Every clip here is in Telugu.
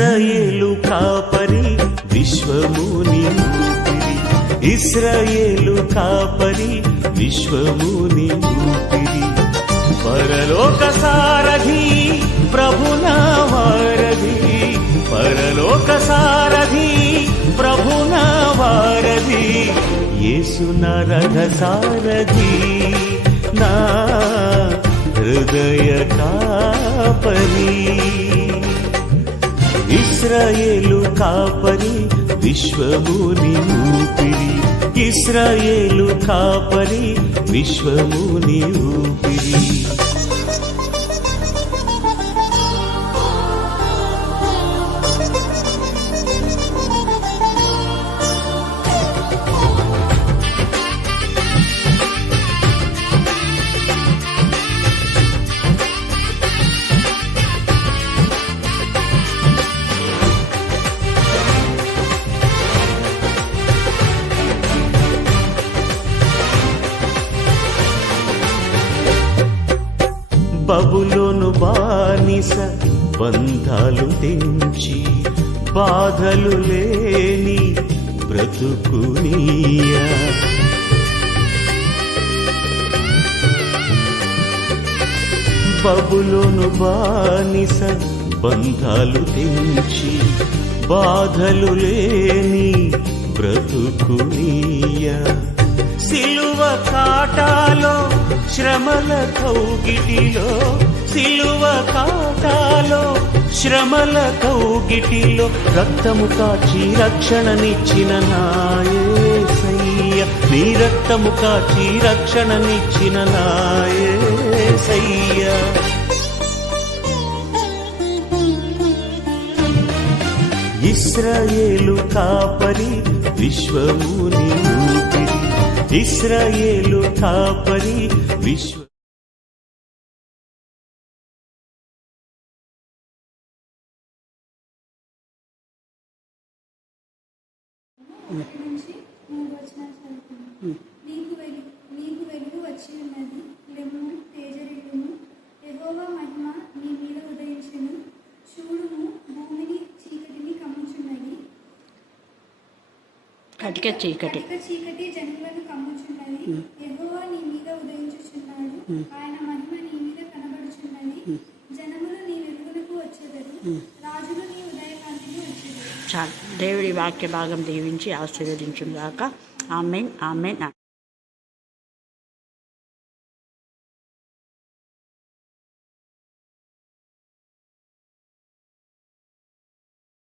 ఇశ్రాయేలు కాపరి విశ్వముని ఊపిరి, ఇశ్రాయేలు కాపరి విశ్వముని ఊపిరి, పరలోక సారథి ప్రభునా వారధి, పరలోక సారథి ప్రభునా వారధి, యేసు నా రథ సారథి నా హృదయ కాపరి. ఇశ్రాయేలు కాపరి విశ్వముని ఊపిరి, ఇశ్రాయేలు కాపరి విశ్వముని ఊపిరి. బబులోను బానిస బంధాలు తెంచి బాధలు లేని బ్రతుకునియా, బబులోను బానిస బంధాలు తెంచి బాధలు లేని బ్రతుకునియా, సిలువ కాటాలో శ్రమల కౌగిటిలో, సిలువ కాటాలో శ్రమల కౌగిటిలో రక్తము కాచి రక్షణనిచ్చిన నా యేసయ్య, నీ రక్తము కాచి రక్షణనిచ్చిన నా యేసయ్య. ఇశ్రాయేలు కాపరి విశ్వముని ఊపిరి, ఇశ్రాయేలు కాపరి విశ్వ. నీకు వెలుగు వచ్చి ఉన్నది, లెమ్ము తేజరిల్లుము, యెహోవా మహిమ నీ మీద ఉదయించెను, చూడుము భూమిని చీకటిని కమ్ముచున్నది, కటిక చీకటి జనులను కమ్ముచున్నది, యెహోవా నీ మీద ఉదయించుచున్నాడు, ఆయన మహిమ నీ మీద కనబడుచున్నది, జనములు నీ వెలుగునకు వచ్చెదరు, రాజులు నీ ఉదయకాంతిని వచ్చెదరు. చాలు. దేవుడి వాక్య భాగం దీవించి ఆశీర్వదించుగాక. ఆమేన్, ఆమేన్.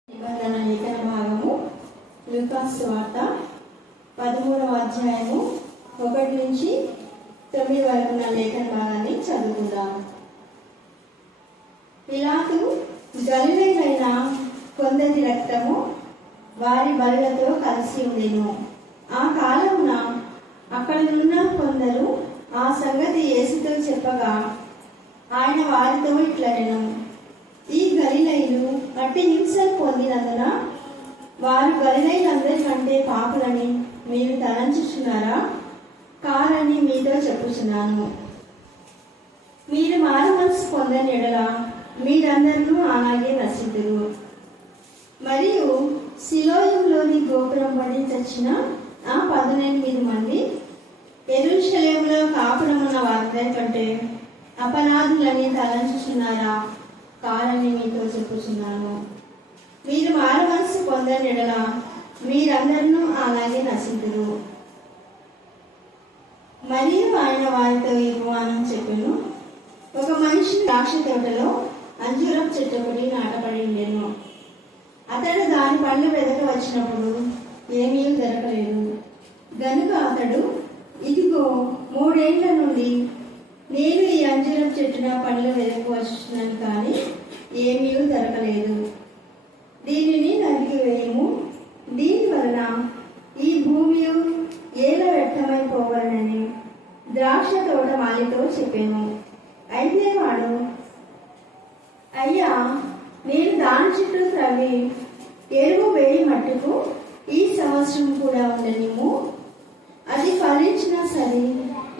నిబంధన లేఖన భాగము లూకా సువార్త 13వ అధ్యాయము 1 నుంచి 9 వరకు ఉన్న లేఖన భాగాన్ని చదువుకుందాం. పిలాతు గలిలయులైన కొందరి రక్తము వారి బలులతో కలిసి ఉండెను. ఆ కాలమున అక్కడనున్న కొందరు ఆ సంగతి యేసుతో చెప్పగా ఆయన వారితో ఇట్లనెను, ఈ గలిలయులు అట్టి హింసలు పొందినందున వారు గలిలయులందరికంటే పాపులని మీరు తలంచుచున్నారా? కారని మీతో చెప్పుచున్నాను. మీరు మారు మనసు పొందని ఎడల మీరందరూ అలాగే నశింతురు. మరియు సిలోయములోని గోపురం పడి చచ్చిన ఆ 18 మంది యెరూషలేములో కాపురమున్న వారందరి కంటే అపరాధులని తలంచుచున్నారా? కారని మీతో చెప్పుచున్నాను. మీరు మారు మనసు పొందని ఎడల మీరందరూ అలాగే నశింతురు. మరియు ఆయన వారితో ఈ ఉపమానం చెప్పెను, ఒక మనిషి ద్రాక్ష తోటలో అంజూరపు చెట్టు ఒకటి నాటబడి ఉండెను. అతడు దాని పళ్ళు వెదక వచ్చినప్పుడు ఏమీ దొరకలేదు. గనుక అతడు, ఇదిగో 3 ఏళ్ల నుండి నేను ఈ అంజూరపు చెట్టున పళ్ళు వెదక వచ్చున్నాను, కానీ ఏమీ దొరకలేదు. దీనిని నరికి వేయము, దీని వలన ఈ భూమి ఏల వ్యర్థమైపోవాలని ద్రాక్ష తోట మాలితో చెప్పాను. అయితే వాడు, అయ్యా, నేను దాని చుట్టూ త్రవ్వి ఎరువు వేయి మట్టుకు ఈ సంవత్సరం కూడా ఉండనిము, అది ఫలించినా సరే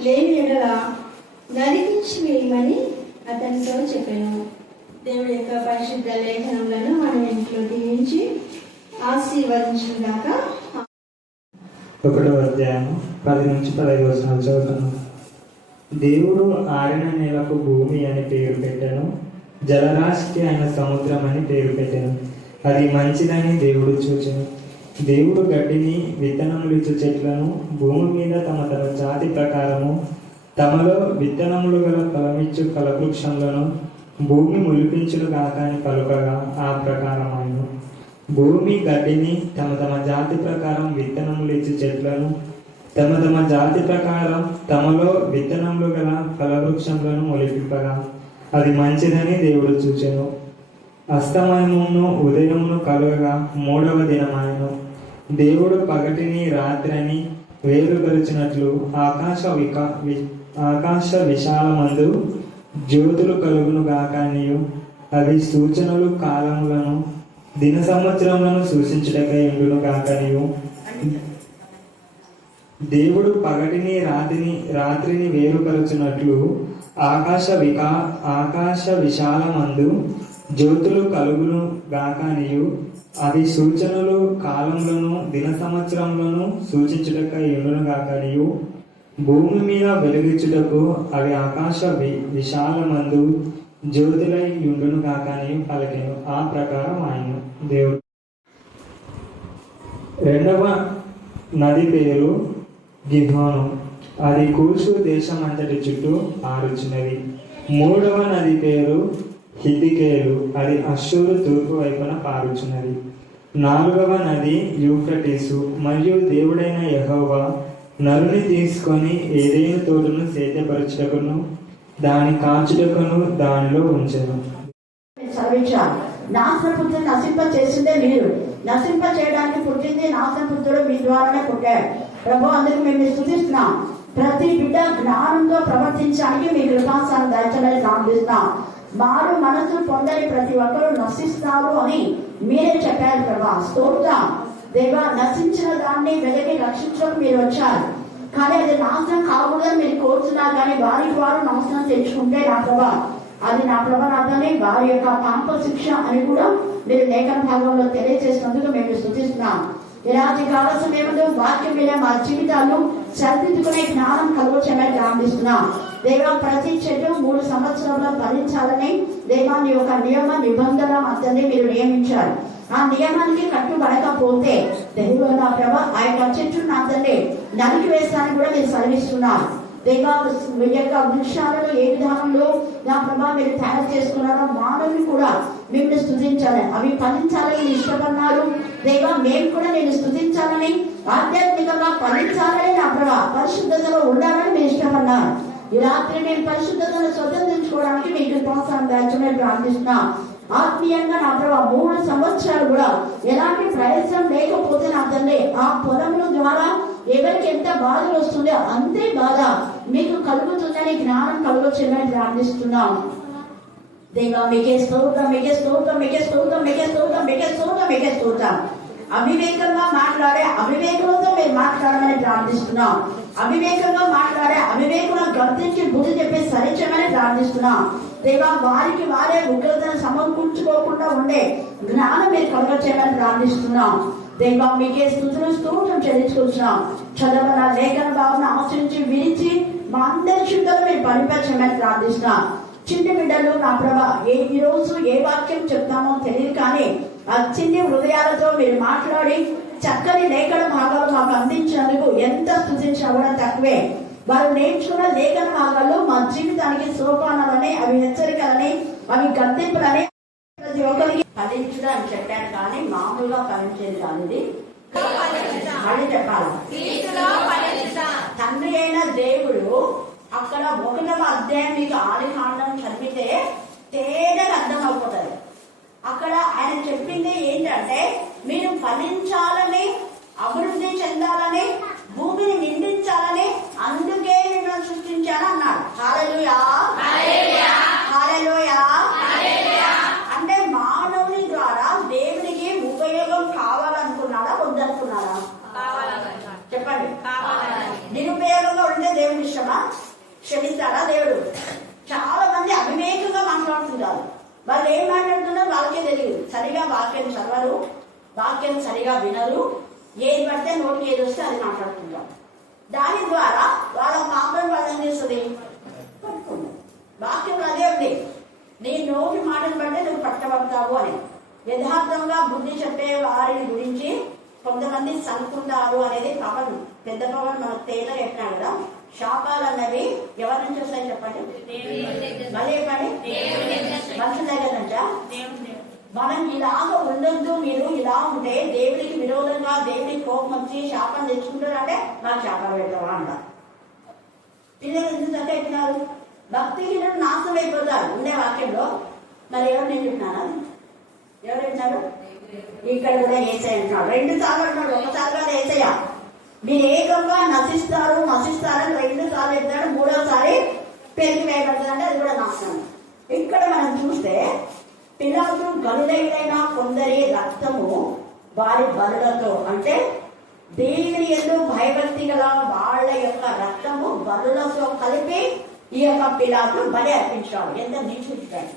లేని ఎడల నరికించి వేయమని అతనితో చెప్పాను. దేవుడి యొక్క పరిశుద్ధ లేఖనములను మనం ఇంట్లో దీవించి ఆశీర్వదించుగాక. 1వ అధ్యాయం 10 నుంచి 15 వచనాలు చదువుతాను. దేవుడు ఆరిన నేలకు భూమి అని పేరు పెట్టెను, జలరాశికి ఆయన సముద్రం అని పేరు పెట్టెను. అది మంచిదని దేవుడు చూచెను. దేవుడు గడ్డిని విత్తనములిచ్చు చెట్లను భూమి మీద తమ తమ జాతి ప్రకారము తమలో విత్తనములు గల ఫలమిచ్చు ఫలవృక్షములను భూమి ములిపించును గాక అని పలుకగా ఆ ప్రకారమైన భూమి గడ్డిని తమ తమ జాతి ప్రకారం విత్తనములిచ్చు చెట్లను తమ తమ జాతి ప్రకారం తమలో విత్తనములు గల ఫలవృక్షములను మొలిపింపగా అది మంచిదని దేవుడు చూచెను. అస్తమయమును ఉదయమును కలుగగా 3వ దినమాయెను. దేవుడు పగటిని రాత్రిని వేరుపరిచినట్లు ఆకాశ విశాలమందు జ్యోతులు కలుగును గాకనియు అవి సూచనలు కాలములను దిన సంవత్సరములను సూచించుటకై ఉండును గాకనియు దేవుడు పగటిని రాత్రిని వేరుపరచునట్లు ఆకాశ విశాలమందు జ్యోతులు కలుగును గాకనియు అవి సూచనలు కాలములను దిన సంవత్సరములను సూచించుటకై ఉండును గాకనియు భూమి మీద వెలుగిచ్చుటకు అవి ఆకాశ విశాలమందు జ్యోతులై ఉండును గాకనియు పలికెను. ఆ ప్రకారం ఆయన దేవుడు. 2వ నది పేరు గిహోను, అది కూషు దేశం అంతటి చుట్టూ పారుచున్నది. 3వ నది పేరు హిద్దికేలు, అది అష్షూరు తూర్పు వైపున పారుచున్నది. 4వ నది యూఫ్రటీసు. మరియు దేవుడైన యెహోవా నరుని తీసుకొని ఏదైనా తోటను సేద్యపరచుటకును దాని కాచుటకును దానిలో ఉంచెను. నాశనపుత్రుడు నశింప చేసిందే మీరు, నశింప చేయడానికి పుట్టింది నాశనపుత్రుడు మీ ద్వారానే పుట్టాడు ప్రభు. అందుకు మేము స్తుతిస్తున్నాం. ప్రతి బిడ్డ జ్ఞానంతో ప్రవర్తించడానికి మీ కృపాసాన్ని దయచమని ప్రార్థిస్తున్నాం. మారు మనసు పొందని ప్రతి ఒక్కరూ నశిస్తారు అని మీరే చెప్పారు ప్రభా. స్తోత్రం దేవా. నశించిన దాన్ని వెలికి రక్షించడానికి మీరు వచ్చారు, కానీ అది నాశనం కాకూడదని మీరు కోరుతున్నారు. కానీ వారికి వారు నాశనం తెచ్చుకుంటే నా ప్రభా, అది నా ప్రభాని వారి యొక్క పాప శిక్ష అని కూడా మీరు లేఖన భాగంలో తెలియజేసినందుకు మేము స్తుతిస్తున్నాం. ఇలాంటి కాల సమయంలో వాక్యం మీద మా జీవితాలు సరిదిద్దుకునే జ్ఞానం కలుగొచ్చమని ప్రార్థిస్తున్నాం. దేవా, ప్రతి చెట్టు 3 సంవత్సరాల్లో ఫలించాలని దేవాన్ని యొక్క నియమ నిబంధన అతన్ని మీరు నియమించారు. ఆ నియమానికి కట్టుబడకపోతే దేవుడు నా ప్రభ ఆ యొక్క చెట్టును అతన్ని నరికి వేస్తానని కూడా మీరు సెలవిస్తున్నారు. దేవా, మీ యొక్క వృక్షాలను ఏ విధానంలో నా ప్రభా మీరు తయారు చేసుకున్నారో మానవుని కూడా మిమ్మల్ని స్తుతించాలి, అవి ఫలించాలని మీరు ఇష్టపడినారు. దేవా, మేము కూడా నేను స్తుతించాలని ఆధ్యాత్మికంగా ఫలించాలని నా ప్రభా పరిశుద్ధతలో ఉండాలని మీరు ఇష్టపడినారు. ఈ రాత్రి నేను పరిశుద్ధతను స్వతంత్రించుకోవడానికి మీకు ప్రోత్సాహం దాచమని ప్రార్థిస్తున్నా. ఆత్మీయంగా నా ప్రభా 3 సంవత్సరాలు కూడా ఎలాంటి ప్రయత్నం లేకపోతే నా తండ్రి ఆ పొలముల ద్వారా ఎవరికి ఎంత బాధ వస్తుందో అంతే బాధ మీకు కలుగుతుందని జ్ఞానం కలుగొచ్చిందని ప్రార్థిస్తున్నాం. దేవా, మీకే స్తోత్రం, మీకే స్తోత్రం, మీకే స్తోత్రం, మీకే స్తోత్రం, మీకే స్తోత్రం, మీకే స్తోత్రం. అవివేకంగా మాట్లాడే అవివేకులతో మీరు మాట్లాడమని ప్రార్థిస్తున్నాం. అవివేకంగా మాట్లాడే అవివేకులను గర్తించి బుద్ధి చెప్పి సరిచమని ప్రార్థిస్తున్నాం. దేవా, వారికి వారే ఉగ్రతను సమకూర్చుకోకుండా ఉండే జ్ఞానం మీరు కలుగచేయమని ప్రార్థిస్తున్నాం. దేవా, మీకే స్తుతులు స్తోత్రం చెల్లించుకుంటున్నాం. చదవన లేఖన భావన ఆచరించి విరిచి మా అందరి చుట్టూ మీరు పరిపరచమని ప్రార్థిస్తున్నాం. చిన్న బిడ్డలు నా ప్రభా ఈ రోజు ఏ వాక్యం చెప్తామో తెలియదు, కానీ ఆ చిన్ని హృదయాలతో మీరు మాట్లాడి చక్కని లేఖన భాగాలు మాకు అందించినందుకు ఎంత స్తుతించినా కూడా తక్కువే. వారు నేర్చుకున్న లేఖన భాగాలు మా జీవితానికి సోపానాలని, అవి హెచ్చరికలని, అవి గద్దెంపులని ప్రతి ఒక్కరికి ఫలించడం అని చెప్పాను, కానీ మామూలుగా ఫలించేది కాదు. ఇది మళ్ళీ చెప్పాలి. తండ్రి అయిన దేవుడు అక్కడ 1వ అధ్యాయం మీకు ఆదికాండం చదివితే తేటగా అర్థం అయిపోతుంది. అక్కడ ఆయన చెప్పింది ఏంటంటే మీరు ఫలించాలని, అభివృద్ధి చెందాలని, భూమిని నిందించాలని, అందుకే మిమ్మల్ని సృష్టించాను అన్నాడు. హల్లెలూయా, హల్లెలూయా. అంటే మానవుని ద్వారా దేవునికి ఉపయోగం కావాలనుకున్నాడా వద్దనుకున్నాడా? చెప్పండి. నిరుపయోగంగా ఉంటే దేవుని ఇష్టమా? క్షమిస్తాడా దేవుడు? చాలా మంది అవివేకంగా మాట్లాడుతుంటారు. వాళ్ళు ఏం మాట్లాడుతున్నారో వాళ్ళకే తెలియదు. సరిగా వాక్యం చదవరు, వాక్యం సరిగా వినరు, ఏది పడితే నోటికి ఏది వస్తే అది మాట్లాడుతుంటారు. దాని ద్వారా వాళ్ళ పాపం వాళ్ళని చేస్తుంది. వాక్యంలో అదే ఉంది, నీ నోటి మాటలు బట్టే నువ్వు పట్టబడతావు అని. యథార్థంగా బుద్ధి చెప్పే వారిని గురించి కొంతమంది సనుకుంటారు అనేది పవన్, పెద్ద పవన్ మనకు తేలిక చెప్పినా కదా. శాపాలు అన్నవి ఎవరి నుంచి వస్తాయి చెప్పండి? మళ్ళీ చెప్పండి. మనుషుల దగ్గర నుంచా? మనం ఇలాగ ఉండొద్దు, మీరు ఇలా ఉంటే దేవుడికి విరోధంగా దేవుడికి కోపం వచ్చి శాపం తెచ్చుకుంటారంటే నాకు శాపాలు పెట్టవా అంటారు. పిల్లలు ఎందుకు చక్కన్నారు? భక్తిహీనులు నాశనం అయిపోతారు ఉండే వాక్యంలో. మరి ఎవరు నేను చెప్పినాను? ఎవరు చెప్పినారు? ఇక్కడ కూడా ఏసయ్య అంటున్నాడు. 2 సార్లు అంటున్నాడు, ఒకసారిగా ఏసయ్య మీరు ఏకంగా నశిస్తారని 2 సార్లు చెప్తాడు. 3వసారి పెరిగి వేయబడుతుంది అంటే అది కూడా నాశనం. ఇక్కడ మనం చూస్తే పిలాతు గలిలయులైన కొందరి రక్తము వారి బలులతో, అంటే దేవుని యందు భయభక్తి గల వాళ్ళ యొక్క రక్తము బలులతో కలిపి ఈ యొక్క పిలాతు బలి అర్పించాడు. ఎంత నీచుంటాడు.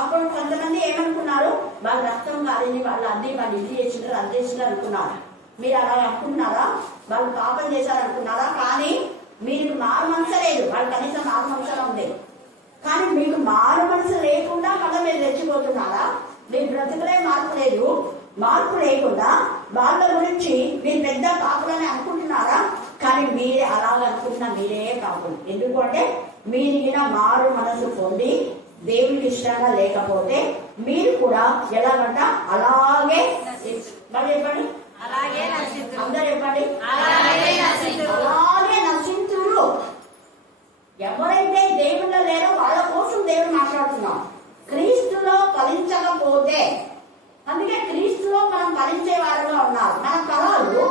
అప్పుడు కొంతమంది ఏమనుకున్నారు, వాళ్ళ రక్తం కాదని వాళ్ళు వాళ్ళు ఇది చేసినారు అది చేసినారు అనుకున్నారు. మీరు అలా అనుకుంటున్నారా? వాళ్ళు పాపం చేశారనుకున్నారా? కానీ మీకు మారు మనసు లేదు. వాళ్ళు కనీసం మారు మనసులో ఉంది, కానీ మీకు మారు మనసు లేకుండా మళ్ళీ మీరు రెచ్చిపోతున్నారా? మీ బ్రతుకులే మార్పు లేకుండా వాళ్ళ గురించి మీరు పెద్ద పాపులని అనుకుంటున్నారా? కానీ మీరే అలాగ అనుకుంటున్నా, మీరే పాపులు. ఎందుకంటే మీరు మారు మనసు పొంది దేవుడికి ఇష్టంగా లేకపోతే మీరు కూడా ఎలాగంట అలాగే మరి చెప్పండి, అందరు చెప్పండి, అలాగే నశించురు. ఎవరైతే దేవుళ్ళ లేరో వాళ్ళ కోసం దేవుడు మాట్లాడుతున్నాం. క్రీస్తులో ఫలించకపోతే, అందుకే క్రీస్తులో మనం ఫలించే వారుగా ఉన్నారు. మన కళలు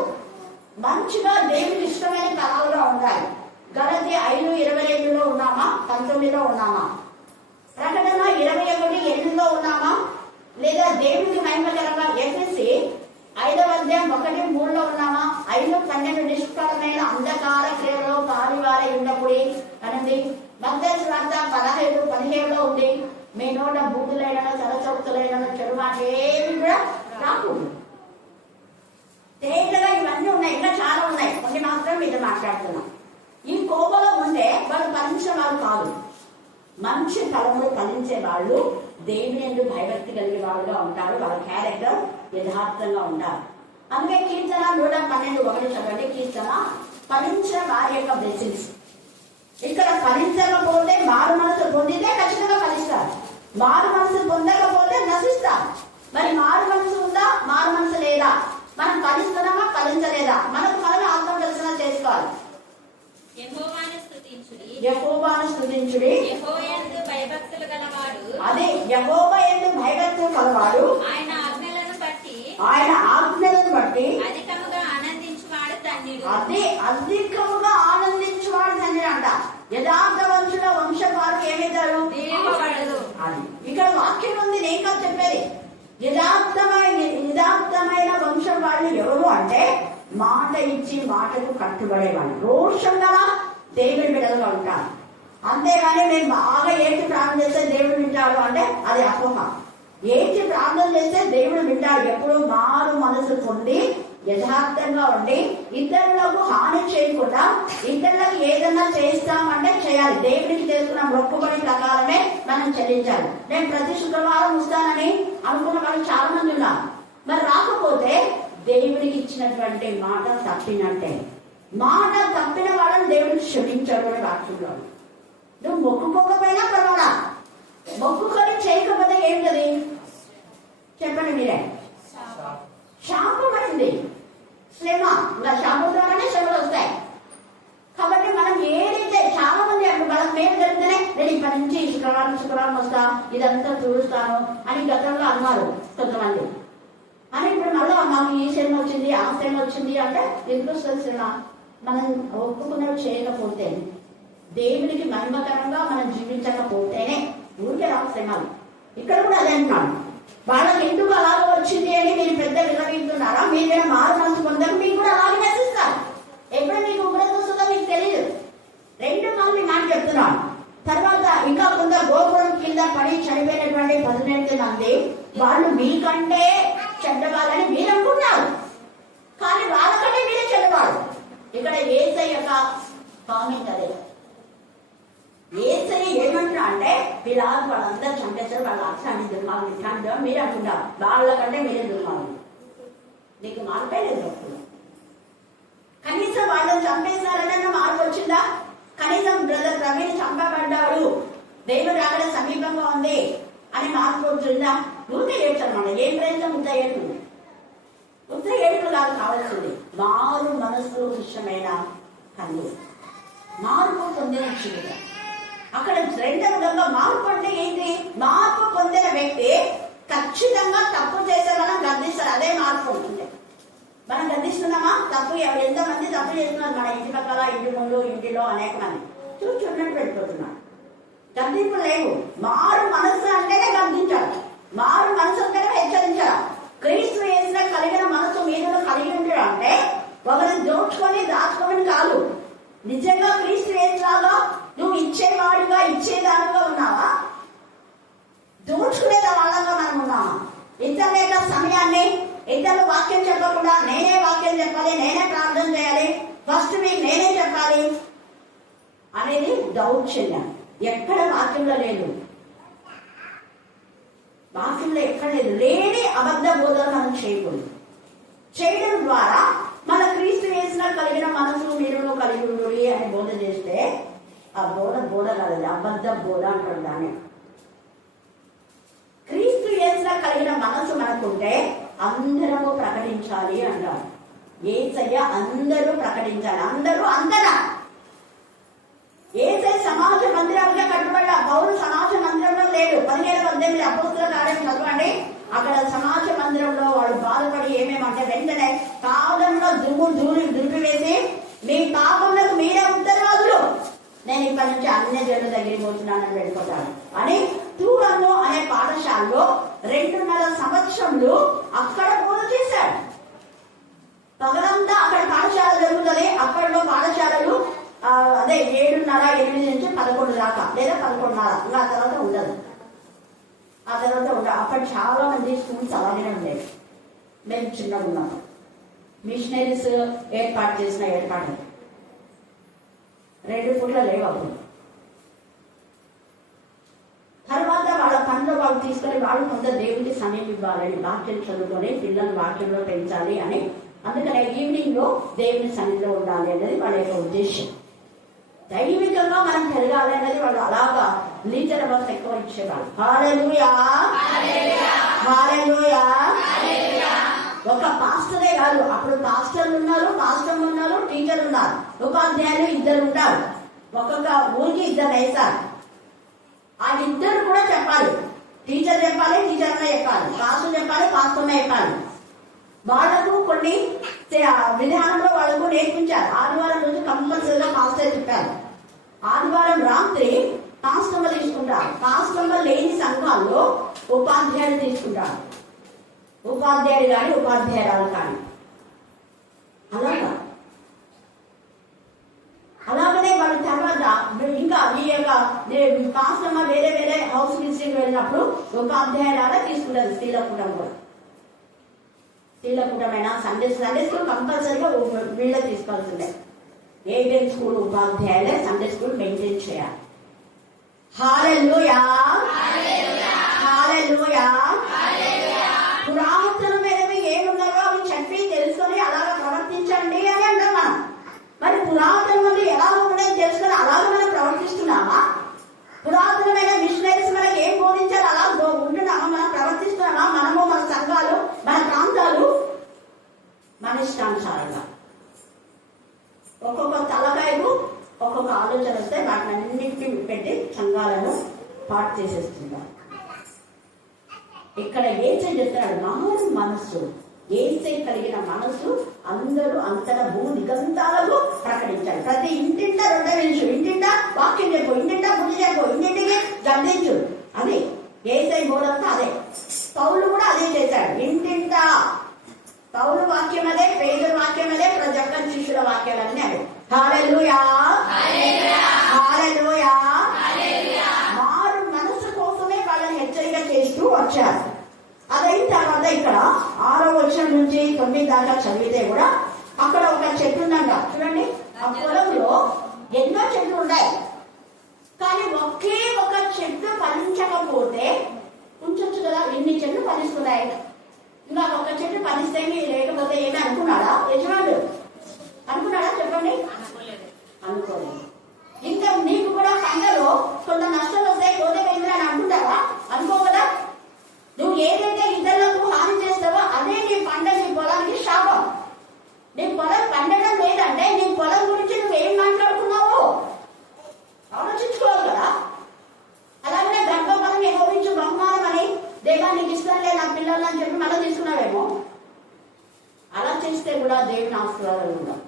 మంచిగా దేవుడికి ఇష్టమైన కళలుగా ఉండాలి. గలతీ 5:22 ఉన్నామా? 19లో ఉన్నామా? ప్రకటన 21:8 ఉన్నామా? లేదా దేవుడికి మహిమకరంగా ఎఫెసీ 5:1-3 ఉన్నామా? 5:12 నిష్ఫలమైన అంధకార క్రియలో పాలివారై ఉన్నప్పుడు అనండి. మత్తయి సువార్త 17:17 ఉంది, మీ నోట బూతులైన చలచౌక్తులైన చెడు మాట ఏమి కూడా రాకూడదు. తేటగా ఇవన్నీ ఉన్నాయి, ఇంకా చాలా ఉన్నాయి, కొన్ని మాత్రం మీద మాట్లాడుతున్నాం. ఈ కోపంలో ఉంటే వాళ్ళు ఫలించే వాళ్ళు కాదు. మంచి ఫలములు ఫలించే వాళ్ళు దేవుని యందు భయభక్తి కలిగే వాళ్ళుగా ఉంటారు. వాళ్ళ క్యారెక్టర్ యథార్థంగా ఉంటారు. అందుకే కీర్తన 112:1 చదవండి. కీర్తన ఫలించిన వారి యొక్క బ్లెస్సింగ్స్. ఇక్కడ ఫలించకపోతే మారు మనసు పొందితే ఖచ్చితంగా ఫలిస్తారు, మారు మనసు పొందకపోతే నశిస్తారు. మరి మారు మనసు ఉందా, మారు మనసు లేదా? మనం ఫలిస్తున్నామా, ఫలించలేదా? మనకు మనమే ఆత్మదర్శనం చేసుకోవాలి. యెహోవాను స్తుతించుడి, యెహోవా యందు భయభక్తులు గలవాడు, అదే యెహోవా యందు భయభక్తులు గలవాడు ఆయన ఆజ్ఞలను బట్టి అధికముగా ఆనందించువాడు ధన్యుడు. అదే అధికముగా ఆనందించువాడు ధన్యుడు అంట. యథార్థవంతుల వంశవారు ఏమిస్తారు? అది ఇక్కడ వాక్యం ఉంది. నేను కాదు చెప్పేది. యథార్థమైన వంశం వాళ్ళు ఎవరు అంటే మాట ఇచ్చి మాటకు కట్టుబడేవాళ్ళు, రోషం గల దేవుడి బిడ్డలుగా ఉంటారు. అంతేగాని మేము బాగా ఏంటి ప్రార్థన చేస్తే దేవుడు వింటాడు అంటే అది అపోహ. ఏంటి ప్రార్థన చేస్తే దేవుడు వింటాడు? ఎప్పుడు మారు మనసు పొంది యథార్థంగా ఉండి ఇతరులకు హాని చేయకుండా, ఇతరులకు ఏదన్నా చేస్తామంటే చేయాలి. దేవుడికి చేసుకున్న మొక్కుబడి ప్రకారమే మనం చెల్లించాలి. నేను ప్రతి శుక్రవారం వస్తానని అనుకున్న వాళ్ళు చాలా మంది ఉన్నారు. మరి రాకపోతే దేవుడికి ఇచ్చినటువంటి మాట తప్పినట్టే. మాట తప్పిన వాళ్ళని దేవుడికి క్షమించాడు అని వాక్యంలో. నువ్వు మొక్కుకోకపోయినా పర్వాలా, మొక్కుకొని చేయకపోతే ఏంటది చెప్పండి మీరే? శాపం అనేది శ్రమ. ఇంకా శాపం ద్వారానే శ్రమలు వస్తాయి. కాబట్టి మనం ఏదైతే చాలా మంది వాళ్ళకి మేము జరిగితేనే నేను ఇప్పటి నుంచి శుక్రవారం వస్తా, ఇదంతా చూస్తాను అని గతంలో అన్నారు కొంతమంది. అని ఇప్పుడు మళ్ళీ మాకు ఈ శ్రమ వచ్చింది, ఆ శ్రమ వచ్చింది అంటే ఎందుకు వస్తుంది శ్రమ? మనం ఒప్పుకున్నట్టు చేయకపోతే, దేవుడికి మహిమకరంగా మనం జీవించకపోతేనే ఊరికే రావు శ్రమలు. ఇక్కడ కూడా అదే అంటున్నాడు. వాళ్ళకి ఎందుకు అలాగ వచ్చింది అని మీరు పెద్ద వినవింటున్నారా? మీరైనా మారు మనసు పొందారు, మీకు కూడా అలాగే నశిస్తారు. ఎప్పుడు మీకు ఉగ్రత వస్తుందో మీకు తెలియదు. 2 మాట చెప్తున్నాను. తర్వాత ఇంకా కొంత గోపురం కింద పడి చనిపోయినటువంటి మంది వాళ్ళు మీకంటే చెడ్డవాళ్ళని మీరు అనుకున్నారు, కానీ వాళ్ళకంటే మీరే చెడ్డవాడు. ఇక్కడ యేసయ్య యొక్క కామెంట్ అదే. యేసయ్య ఏమంటున్నా అంటే పిల్లలు వాళ్ళందరూ చంపేస్తారు, వాళ్ళ అక్షరాన్ని దుర్మార్గం ఇట్లాంటి మీరు అంటున్నారు, వాళ్ళకంటే మీరే దుర్మార్గం. నీకు మార్పే లేదు. కనీసం వాళ్ళని చంపేశారన్న మార్పు వచ్చిందా? కనీసం బ్రదర్ ప్రవీణ్ చంపబడ్డాడు, దేవుడు రాకడ సమీపంగా ఉంది అని మార్పు వచ్చిందా? ఊరికే ఏడ్చారన్నమాట. ఏం ప్రయత్నం ఉత్తయ్యేడు కాదు కావాల్సింది, మారు మనసు విషయమైన కన్ను, మార్పు పొందిన జీవిత. అక్కడ రెండవ విధంగా మార్పు అంటే ఏంటి? మార్పు పొందిన వ్యక్తి ఖచ్చితంగా తప్పు చేసే మనం గర్దిస్తారు, అదే మార్పు ఉంటుంది. మనం గర్దిస్తున్నామా? తప్పు ఎంతమంది తప్పు చేస్తున్నారు మన ఇంటి పక్కల, ఇంటి ముందు, ఇంటిలో అనేక మంది చూస్తున్నట్టు వెళ్ళిపోతున్నారు. గర్దింపు లేవు. మారు మనసు అంటేనే గర్దించాలి, మారు మనసు అంటేనే హెచ్చరించాలి. క్రీస్తు యేసులో కలిగిన మనసు మీలో కలిగి ఉంటాడు అంటే ఒకరిని దోచుకొని దాచుకోమని కాదు. నిజంగా క్రీస్తు యేసులాగా నువ్వు ఇచ్చేవాడిగా ఇచ్చేదానిగా ఉన్నావా? దోచుకునే వాళ్ళగా మనం ఉన్నామా? ఇతరుల యొక్క సమయాన్ని, ఇతరులు వాక్యం చెప్పకుండా నేనే వాక్యం చెప్పాలి, నేనే ప్రార్థన చేయాలి, ఫస్ట్ వీక్ నేనే చెప్పాలి అనేది దౌర్జన్యం. ఎక్కడ వాక్యంలో లేదు, వాక్యంలో ఎక్కడ లేదు. లేని అబద్ధ బోధన మనం చేయకూడదు. చేయడం ద్వారా మన క్రీస్తు యేసులో కలిగిన మనసు మీరు కలిగి ఉండి అని బోధ చేస్తే ఆ బోధ కాదు, అబద్ధ బోధ అంటారు దాన్ని. క్రీస్తు యేసులో కలిగిన మనసు మనకుంటే అందరము ప్రకటించాలి అంటారు. యేసయ్య అందరూ ప్రకటించాలి, అందరూ అంతనా. యేసయ్య సమాజ మందిరంగా కట్టుబడ్డ, పౌరు సమాజ మందిరంలో లేడు. 17-18 అపోస్తుల కార్యం చదవండి. అక్కడ సమాజ మందిరంలో వాడు బాధపడి ఏమేమంటే వెంటనే పాదంలో దులిపివేసి మీ పాపంలోకి మీరే ఉత్తరవాదులు, నేను ఇక్కడి నుంచి అన్ని జనుల దగ్గరికి పోతున్నానని వెళ్ళిపోతాను అని తూరము అనే పాఠశాలలో 2.5 సంవత్సరంలో అక్కడ బోధ చేశాడు. పగలంతా అక్కడ పాఠశాల జరుగుతుంది. అప్పట్లో పాఠశాలలు అదే 7:30-8 నుంచి 11 దాకా లేదా 11:30, ఇంకా ఆ తర్వాత ఉండదు. అప్పుడు చాలా మంది స్కూల్స్ అలాగే ఉండేవి. మేము చిన్నగా ఉన్నాము. మిషనరీస్ ఏర్పాటు చేసిన ఏర్పాటు 2 పూట్ల లేవు అప్పుడు. తర్వాత వాళ్ళ పనులు వాళ్ళు తీసుకొని వాళ్ళు కొంత దేవుడికి సమయం ఇవ్వాలని, వాక్యం చదువుకొని పిల్లలు వాక్యంలో పెంచాలి అని, అందుకనే ఈవినింగ్ లో దేవుని సన్నిధిలో ఉండాలి అనేది వాళ్ళ యొక్క ఉద్దేశం. దైవికంగా మనం పెరగాలి అనేది వాళ్ళు అలాగా లీటర్ బస్ ఎక్కువ ఇచ్చేవాళ్ళు. హల్లెలూయా, హల్లెలూయా. ఒక పాస్టరే కాదు, అప్పుడు పాస్టర్లు ఉన్నారు, టీచర్లు ఉన్నారు, ఉపాధ్యాయులు 2 ఉంటారు. ఒక్కొక్క ఊరికి 2 వేశారు. ఆ 2 కూడా చెప్పాలి. టీచర్ చెప్పాలి, టీచర్నే చెప్పాలి, పాస్టర్ చెప్పాలి, పాస్టర్నే చెప్పాలి. వాళ్ళకు కొన్ని విధానంలో వాళ్ళకు నేర్పించారు. ఆదివారం రోజు కంపల్సరీగా పాస్టర్ చెప్పారు. ఆదివారం రాత్రి పాస్టర్లు తీసుకుంటారు. పాస్టర్లు లేని సంఘాల్లో ఉపాధ్యాయులు తీసుకుంటారు. ఉపాధ్యాయులు కానీ ఉపాధ్యాయురాలు కానీ అలాగనే వాళ్ళ తర్వాత ఇంకా ఈ యొక్క పాస్టర్మ వేరే హౌస్ విజిటింగ్ వెళ్ళినప్పుడు ఉపాధ్యాయురాలే తీసుకుంటారు. స్త్రీల కూటమైనా సండే స్కూల్ కంపల్సరీగా వీళ్ళే తీసుకోవాల్సిందే. ఏబిఎన్ స్కూల్ ఉపాధ్యాయులే సండే స్కూల్ మెయింటైన్ చేయాలి. హల్లెలూయా, హల్లెలూయా. పురాతనమైనవి ఏమున్నాయో అవి చెప్పి తెలుసుకొని అలాగా ప్రవర్తించండి అని అంటాం మనం. మరి పురాతనమైనవి ఎలా ఉన్నాయో తెలుసుకొని అలాగే మనం ప్రవర్తిస్తున్నామా? పురాతనమైన మిషనరీస్ మనకి ఏం బోధించాలి అలా ఉంటున్నామా? మనం ప్రవర్తిస్తున్నామా? మనము, మన సంఘాలు, మన ప్రాంతాలు మన ఇష్టానుసారంగా ఒక్కొక్క తలకాయకు ఒక్కొక్క ఆలోచన వస్తే వాటిని అన్నింటినీ పెట్టి సంఘాలను పాటు చేసేస్తున్నారు. ఇక్కడ ఏసై చెప్తున్నాడు, మారు మనస్సు. ఏసై కలిగిన మనస్సు అందరూ అంతటా దిగంతాలకు ప్రకటించాలి. ప్రతి ఇంటింటా 2 నిమిషం, ఇంటింటా వాక్యం చెప్పు, ఇంటింటా బుద్ధి చెప్పు, ఇంటింటికి గర్దించు. అది ఏసై బోధంతా అదే. పౌలు కూడా అదే చేశాడు. ఇంటింటా పౌలు వాక్యం అదే, పేదల వాక్యం అదే, ప్రతి ఒక్క శిష్యుల వాక్యాలన్నీ అదే. హల్లెలూయా, హల్లెలూయా. మారు మనసు కోసమే వాళ్ళని హెచ్చరిక చేస్తూ వచ్చారు. నుంచి 9 దాకా చదివితే కూడా అక్కడ ఒక చెట్టు ఉందంట. చూడండి, ఆ పొలంలో ఎన్నో చెట్లు ఉన్నాయి, కానీ ఒకే ఒక చెట్టు ఫలించకపోతే ఉంచొచ్చు కదా, ఎన్ని చెట్లు ఫలిస్తున్నాయి. ఇంకా ఒక చెట్టు ఫలిస్తే లేకపోతే ఏమి అనుకున్నాడా యజమానుడు? అనుకున్నాడా చెప్పండి? అనుకోలేదు. ఇంకా నీకు కూడా పంటలో కొంత నష్టం వస్తాయి, కోత పోయింది అని అనుకుంటావా? అనుకో కదా. నువ్వు ఏదైతే ఇతరులకు హాని చేస్తావో అదే నీ పంట, నీ పొలానికి శాపం. నీ పొలం పండడం లేదంటే నీ పొలం గురించి నువ్వేం మాట్లాడుతున్నావు ఆలోచించుకోవాలి కదా. అలాగే గర్భఫలం ఏమోపించు బహుమానం అని దేవా నీకు ఇష్టం లేదు నా పిల్లలు అని చెప్పి మళ్ళీ తీసుకున్నావేమో. అలా చేస్తే కూడా దేవుని ఆశీర్వాదాలు ఉండాలి.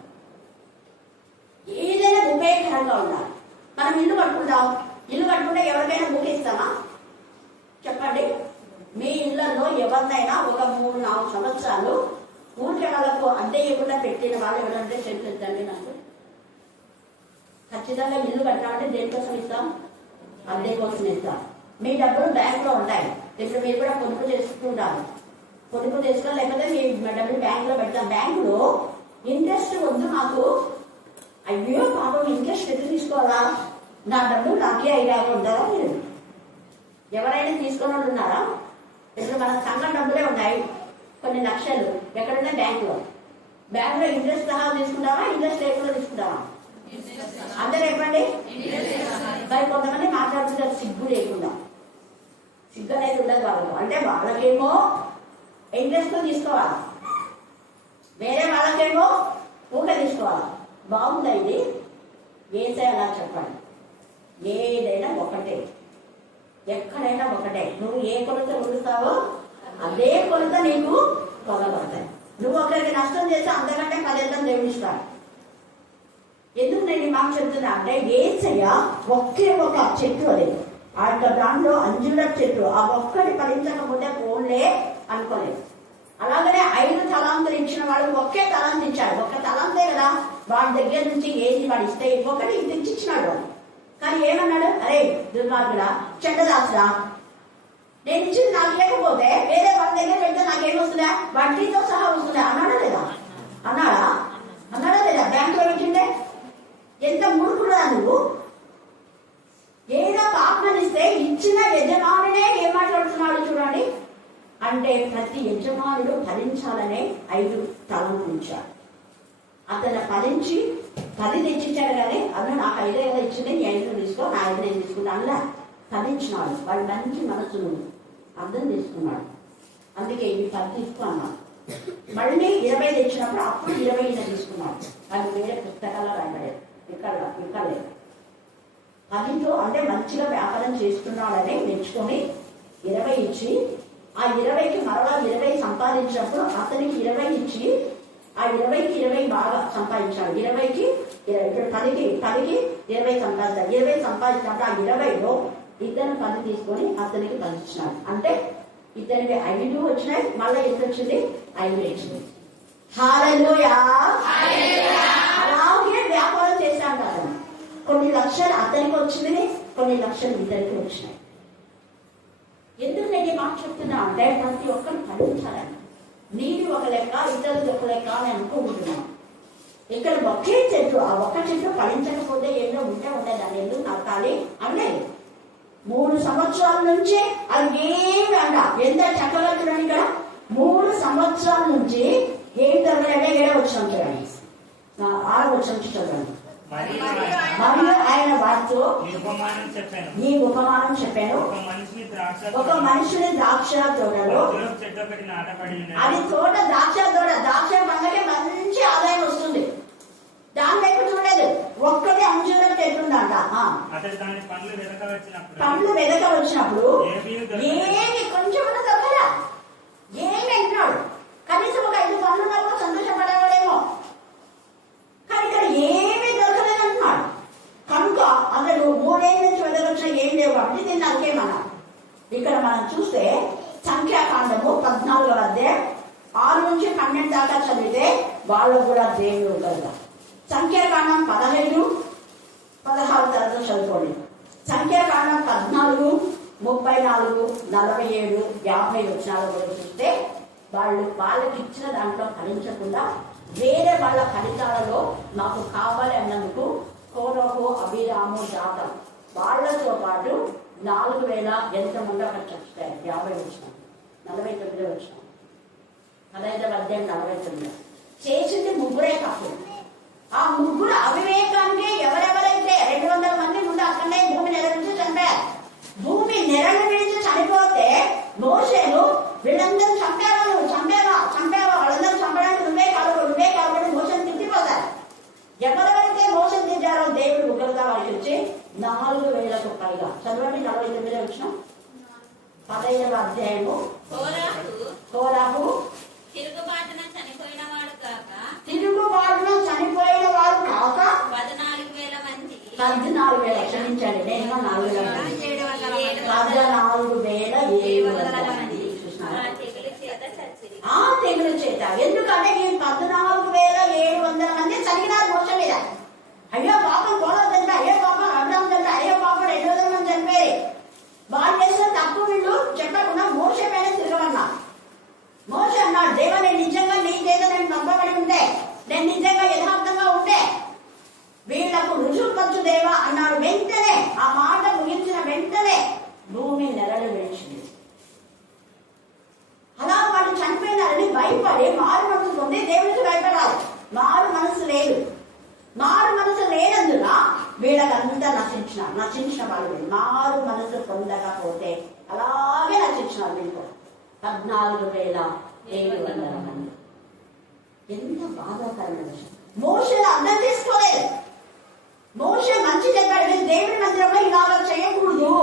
ఏదైనా ఉపయోగకరంగా ఉండాలి. మనం ఇల్లు కట్టుకుంటాం, ఇల్లు కట్టుకుంటే ఎవరికైనా బుక్ ఇస్తామా చెప్పండి? మీ ఇళ్లలో ఎవరినైనా ఒక 3-4 సంవత్సరాలు ఊరికే వాళ్ళకు అద్దె ఇవ్వకుండా పెట్టిన వాళ్ళు ఎవరంటే చేతులు ఎత్తండి. నాకు ఖచ్చితంగా ఇల్లు కట్టాలంటే దేనికోసం ఇస్తాం? అద్దె కోసం ఇస్తాం. మీ డబ్బులు బ్యాంకులో ఉంటాయి. ఇప్పుడు మీరు కూడా పొదుపు చేసుకుంటారు. పొదుపు చేసుకోవాలి, లేకపోతే మీ డబ్బులు బ్యాంకులో పెడతాం. బ్యాంకులో ఇంట్రెస్ట్ వద్దు మాకు, అయ్యో పాపం ఇంట్రెస్ట్ ఎదురు తీసుకోవాలా, నా డబ్బులు నాకే అయ్యాక ఉంటారా? మీరు ఎవరైనా తీసుకున్న వాళ్ళు ఉన్నారా? ఇప్పుడు మన సంఘం డబ్బులే ఉన్నాయి కొన్ని లక్షలు, ఎక్కడున్నా బ్యాంకులో. బ్యాంకులో ఇంట్రెస్ట్ సహా తీసుకుంటావా, ఇంట్రెస్ట్ లేకుండా తీసుకుంటావా? అందరూ చెప్పండి. మరి కొంతమంది మాట్లాడుతుంటారు సిగ్గు లేకుండా. సిగ్గు అనేది ఉండదు వాళ్ళకు. అంటే వాళ్ళకేమో ఇంట్రెస్ట్ తీసుకోవాలి, వేరే వాళ్ళకేమో ఊక తీసుకోవాలి. బాగుందా ఇది? ఏసే అలా చెప్పండి. ఏదైనా ఒకటే, ఎక్కడైనా ఒకటే. నువ్వు ఏ కొలత ఉండుతావో అదే కొలత నీకు కొలబడతాయి. నువ్వు ఒకరికి నష్టం చేస్తే అంతకంటే 10 దేవుని ఇస్తాడు. ఎందుకు నేను ఈ మాట చెప్తున్నా అంటే ఏసయ్య ఒకే ఒక చెట్టు, అది ఆ యొక్క దాంట్లో అంజూరపు చెట్టు, ఆ ఒక్కటి ఫలించకపోతే పోన్లే అనుకోలేదు. అలాగనే 5 తలాంతులు ఇచ్చిన వాడు ఒకే తలాంతు ఇచ్చాడు. ఒక్క తలాంతే కదా, వాడి దగ్గర నుంచి ఏది వాడు ఇస్తే ఒకటి తెచ్చిచ్చినాడు. కానీ ఏమన్నాడు? అరే దుర్మార్గుడా, చెడ్డదాసుడా, నేను ఇచ్చింది నాకు లేకపోతే వేరే వాడి దగ్గర పెడితే నాకేమొస్తుందా? వడ్డీతో సహా వస్తుందా అన్నాడా లేదా? అన్నాడా లేదా? బ్యాంకులో పెట్టిండే ఎంత మూర్ఖుడా నువ్వు. ఏదో ఆత్మనిస్తే ఇచ్చిన యజమానునే ఏం మాట్లాడుతున్నాడు చూడండి. అంటే ప్రతి యజమానుడు ఫలించాలనే 5 తలంపులు ఇచ్చాడు. అతను ఫలించి 10 తెచ్చిచ్చాడు. కానీ అన్న నాకు 5 ఏదో ఇచ్చింది, నీ 5 తీసుకో, నా 5 నేను తీసుకున్నాను. అలా ఫలించినాడు. వాడు మంచి మనసును అర్థం చేసుకున్నాడు. అందుకే ఇవి 10 తీసుకో అన్నాడు. మళ్ళీ 20 తెచ్చినప్పుడు అప్పుడు 20 తీసుకున్నాడు. అది వేరే పుస్తకాల్లో రాయబడేది, ఇక్కడ లేదు. 10తో అంటే మంచిగా వ్యాపారం చేస్తున్నాడని మెచ్చుకొని 20 ఇచ్చి, ఆ 20కి మరలా 20 సంపాదించినప్పుడు అతనికి 20 ఇచ్చి, ఆ 20కి 20 బాగా సంపాదించాడు. 20కి ఇప్పుడు 10కి 20 సంపాదించాడు. 20 సంపాదించినప్పుడు ఆ 20లో ఇద్దరు 10 తీసుకొని అతనికి 10 ఇచ్చినాడు. అంటే ఇద్దరికి 5 వచ్చినాయి. మళ్ళీ ఎంత వచ్చింది? 5 వచ్చింది. హల్లెలూయా. అలాగే వ్యాపారం చేశాడు అతను. కొన్ని లక్షలు అతనికి వచ్చింది, కొన్ని లక్షలు ఇద్దరికి వచ్చినాయి. ఎందుకు నేను మాట చెప్తున్నా అంటే ప్రతి ఒక్కరు ఫలించాలని. నీది ఒక లెక్క, ఇతరులది ఒక లెక్క అని అనుకుంటున్నాను. ఇక్కడ ఒకే చెట్టు, ఆ ఒక్క చెట్టు ఫలించకపోతే ఏదో ఉంటే ఉండేదాన్ని ఎందుకు నరకాలి అనలేదు. 3 సంవత్సరాల నుంచి అది ఏమి అంట ఎంత చక్కగా చూడండి. ఇక్కడ 3 సంవత్సరాల నుంచి ఏం జరగలేదా? 7వ వచనం చూడండి, 6వ వచనం చూడండి. మరియు ఆయన వారితో ఈ ఉపమానం చెప్పాను. ఒక మనిషిని ద్రాక్ష తోటలో, అది తోట ద్రాక్ష తోట, ద్రాక్ష పండ్లకి మంచి ఆదాయం వస్తుంది. దాని వైపు చూడలేదు. ఒక్కటి అంజూరం చెట్టు ఉందంట. పండ్లు వెదక వచ్చినప్పుడు ఏమి కొంచెం దొరకదా? ఏమి అంటున్నాడు? కనీసం ఒక 5 పండ్లు ఉన్నప్పుడు సంతోషపడేవాడేమో, కానీ ఇక్కడ ఏమీ దొరకలేదు అంటున్నాడు. కనుక అతడు 3 ఏళ్ళ నుంచి వెదకొచ్చినా ఏం లేవు కాబట్టి దీన్ని నరికేమన్నా. ఇక్కడ మనం చూస్తే సంఖ్యాకాండము 14వ అధ్యాయం 6 నుంచి 12 దాకా చదివితే వాళ్ళు కూడా దేవుడు కదా. సంఖ్యాకాండం 15, 16 తరగతి చదువుకోండి. సంఖ్యాకాండం 14, 34, 47, 50 వచనాలు కూడా చూస్తే వాళ్ళకి ఇచ్చిన దాంట్లో ఫలించకుండా వేరే వాళ్ళ ఫలితాలలో నాకు కావాలి అన్నందుకు కోరహు, అభిరాము, జాతం వాళ్ళతో పాటు 4,000 ఎంతమంది అక్కడ చచ్చిపోయారు. 50 వచ్చిన 49 వచ్చిన 15 చేసింది ముగ్గురే కాదు. ఆ ముగ్గురు అవివేకానికి ఎవరెవరైతే 200 మంది ముందు అక్కడనే భూమి నెల నుంచి చంపారు. భూమి నెరల నుంచి చనిపోతే మోషేను వీళ్ళందరూ చంపేవా వాళ్ళందరూ చంపడానికి నువ్వే కాబట్టి మోషన్ తిట్టిపోతారు. ఎవరెవరైతే మోసం తిట్టారో దేవుడు ఉగ్రత వారికి వచ్చి 4,000కు పైగా. చదవండి 49 వచ్చిన 15వ అధ్యాయము. కోరాహు తిరుగుబాటున చనిపోయిన వాడు కాక 14,000 మంది 14,000 క్షమించండి, నేను 4,000 14,700 మంది ఆ తెగులు చేత. ఎందుకంటే ఈ 14,700 మంది చనిపోయినారు మోసం మీద. అయ్యో పాపం కోలం చంపా, అయ్యో పాపం అబ్రాహం చంపా, అయ్యో పాపం 200 మంది చనిపోయి వాళ్ళు చేసిన తప్పు వీళ్ళు చెప్పకుండా మోసే పైన తిరగమన్నారు. మోసే అన్నాడు, దేవా నేను నిజంగా నీ చేత నేను నమ్మబడి ఉంటే, నేను నిజంగా యథార్థంగా ఉంటే వీళ్లకు రుజువుపరచు దేవా అన్నాడు. వెంటనే ఆ మాట ముగించిన వెంటనే భూమి నెరలు విడిచింది. అలా వాళ్ళు చనిపోయినారని భయపడి మారు మనసు పొంది దేవుడికి భయపడాలి. మారు మనసు లేదు. మారు మనసు లేనందున వీళ్ళకంతా నశించిన వాళ్ళు. మారు మనసు పొందకపోతే అలాగే నశించినారు వీళ్ళు. 14,700 మంది. ఎంత బాధాకరమైన విషయం. మోషే అర్థం చేసుకోలేదు. మోషే మంచి చెప్పాడు, మీరు దేవుడి మందిరంలో ఇలాగా చేయకూడదు,